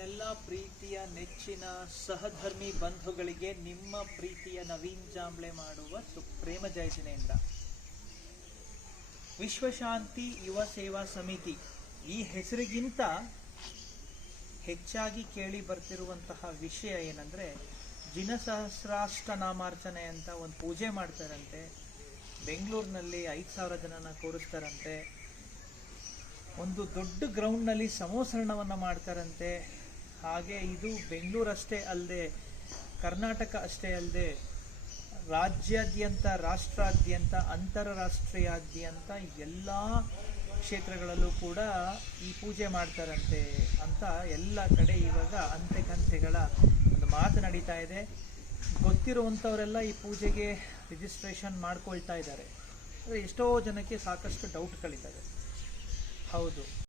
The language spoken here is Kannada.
ನನ್ನೆಲ್ಲ ಪ್ರೀತಿಯ ನೆಚ್ಚಿನ ಸಹಧರ್ಮಿ ಬಂಧುಗಳಿಗೆ ನಿಮ್ಮ ಪ್ರೀತಿಯ ನವೀನ್ ಜಾಂಬ್ಳೆ ಮಾಡುವ ಸುಪ್ರೇಮ ಜಯ ಜಿನೇಂದ್ರ. ವಿಶ್ವಶಾಂತಿ ಯುವ ಸೇವಾ ಸಮಿತಿ ಈ ಹೆಸರಿಗಿಂತ ಹೆಚ್ಚಾಗಿ ಕೇಳಿ ಬರ್ತಿರುವಂತಹ ವಿಷಯ ಏನಂದ್ರೆ, ಜಿನಸಹಸ್ರಾಷ್ಟ ನಾಮಾರ್ಚನೆ ಅಂತ ಒಂದು ಪೂಜೆ ಮಾಡ್ತಾರಂತೆ. ಬೆಂಗಳೂರಿನಲ್ಲಿ 5,000 ಜನನ ಕೂರಿಸ್ತಾರಂತೆ. ಒಂದು ದೊಡ್ಡ ಗ್ರೌಂಡ್ನಲ್ಲಿ ಸಮೋಸರಣವನ್ನು ಮಾಡ್ತಾರಂತೆ. ಹಾಗೆ ಇದು ಬೆಂಗಳೂರಷ್ಟೇ ಅಲ್ಲದೆ, ಕರ್ನಾಟಕ ಅಷ್ಟೇ ಅಲ್ಲದೆ, ರಾಜ್ಯಾದ್ಯಂತ, ರಾಷ್ಟ್ರಾದ್ಯಂತ, ಅಂತಾರಾಷ್ಟ್ರೀಯಾದ್ಯಂತ ಎಲ್ಲ ಕ್ಷೇತ್ರಗಳಲ್ಲೂ ಕೂಡ ಈ ಪೂಜೆ ಮಾಡ್ತಾರಂತೆ ಅಂತ ಎಲ್ಲ ಕಡೆ ಇವಾಗ ಅಂತೆಕಂತೆಗಳ ಒಂದು ಮಾತು ನಡೀತಾ ಇದೆ. ಗೊತ್ತಿರುವಂಥವರೆಲ್ಲ ಈ ಪೂಜೆಗೆ ರಿಜಿಸ್ಟ್ರೇಷನ್ ಮಾಡ್ಕೊಳ್ತಾ ಇದ್ದಾರೆ. ಎಷ್ಟೋ ಜನಕ್ಕೆ ಸಾಕಷ್ಟು ಡೌಟ್ಗಳಿದ್ದಾವೆ. ಹೌದು,